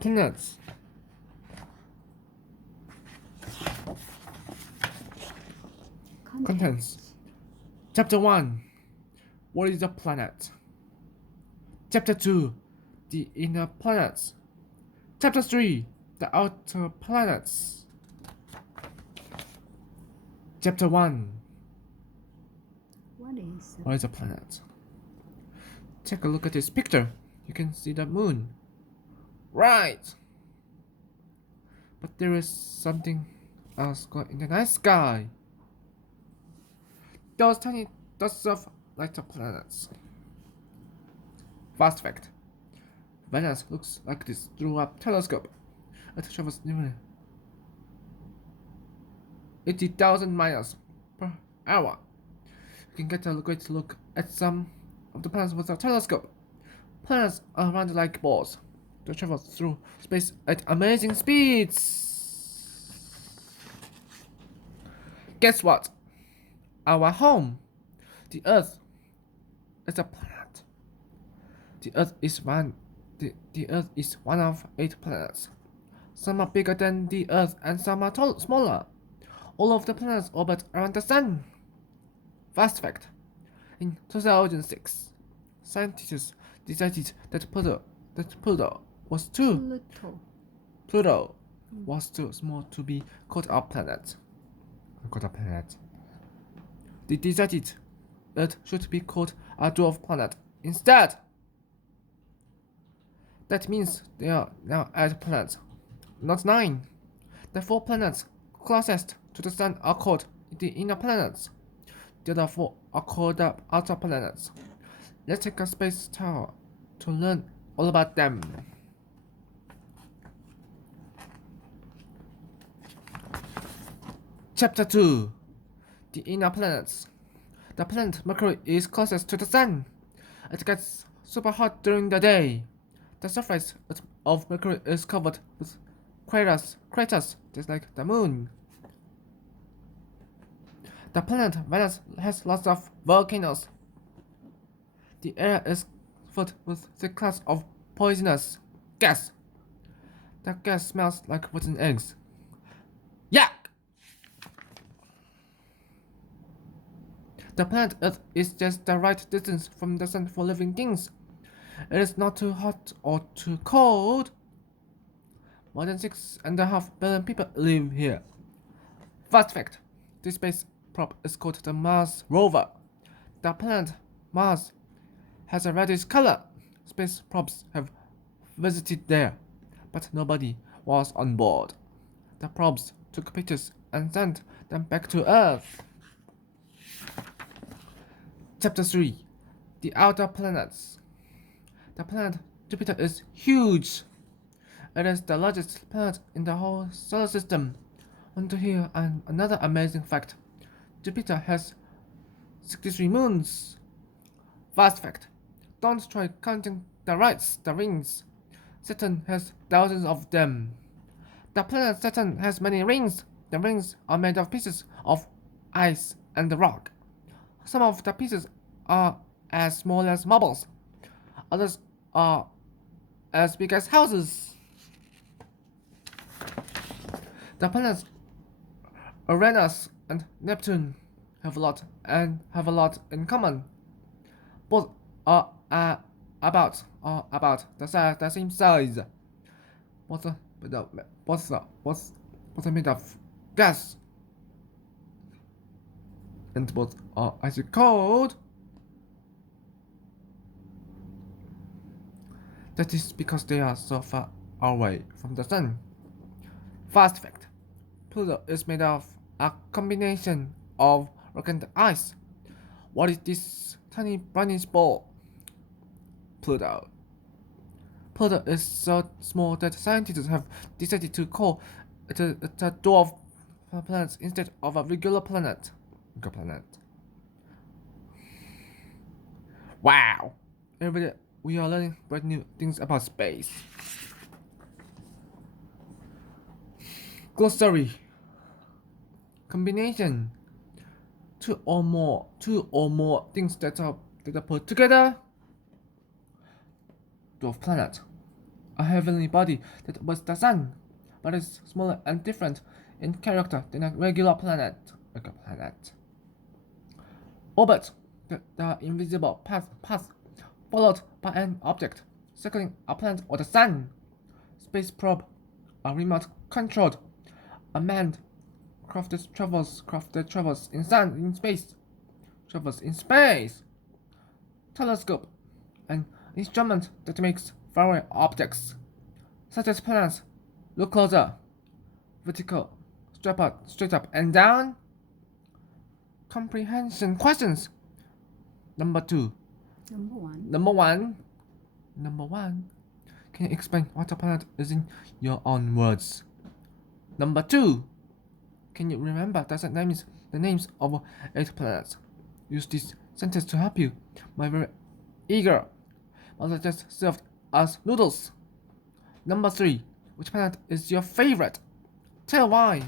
planets. Contents. Chapter 1. What is a planet? Chapter 2. The inner planets. Chapter 3. The outer planets. Chapter 1. What is a planet? Take a look at this picture. You can see the moon. Right! But there is something else going in the night sky. Those tiny dots of light up planets. Fast fact. Venus looks like this through a telescope. It travels nearly 80,000 miles per hour. You can get a great look at some of the planets with a telescope. Planets are round like balls. They travel through space at amazing speeds. Guess what? Our home, the Earth, is a planet. The Earth is one of 8 planets. Some are bigger than the Earth and some are smaller. All of the planets orbit around the Sun. Fast fact. In 2006, scientists decided that Pluto was too small to be called a planet. They decided it should be called a dwarf planet instead. That means there are now 8 planets, not 9. The 4 planets closest to the Sun are called the inner planets. The other 4 are called the outer planets. Let's take a space tour to learn all about them. Chapter 2. The inner planets. The planet Mercury is closest to the Sun. It gets super hot during the day. The surface of Mercury is covered with craters just like the Moon. The planet Venus has lots of volcanoes. The air is filled with thick clouds of poisonous gas. The gas smells like rotten eggs. Yuck! The planet Earth is just the right distance from the Sun for living things. It is not too hot or too cold. More than 6.5 billion people live here. Fast fact. This space probe is called the Mars rover. The planet Mars has a reddish color. Space probes have visited there, but nobody was on board. The probes took pictures and sent them back to Earth. Chapter 3. The outer planets. The planet Jupiter is huge. It is the largest planet in the whole solar system. Want to hear another amazing fact? Jupiter has 63 moons. Fast fact. Don't try counting the rings. Saturn has thousands of them. The planet Saturn has many rings. The rings are made of pieces of ice and rock. Some of the pieces are as small as marbles. Others are as big as houses. The planets Uranus and Neptune have a lot in common. Both are about the same size. Both are made of gas, and both are icy cold. That is because they are so far away from the Sun. Fast fact. Pluto is made of a combination of rock and ice. What is this tiny brownish ball? Pluto. Pluto is so small that scientists have decided to call it a dwarf planet instead of a regular planet. Wow! Every day we are learning brand new things about space. Glossary. Combination. Two or more things that are put together. Dwarf planet. a heavenly body that was the sun, but is smaller and different in character than a regular planet. Orbit, the invisible path followed by an object circling a planet or the sun. Space probe, a remote controlled, a manned crafted travels in space. Telescope, an instrument that makes faraway objects, such as planets, look closer. Vertical, straight up and down. Comprehension questions. Number 2. Number one. Can you explain what a planet is in your own words? Number 2. Can you remember the names of 8 planets? Use this sentence to help you. My very eager mother just served us noodles. Number 3. Which planet is your favorite? Tell why.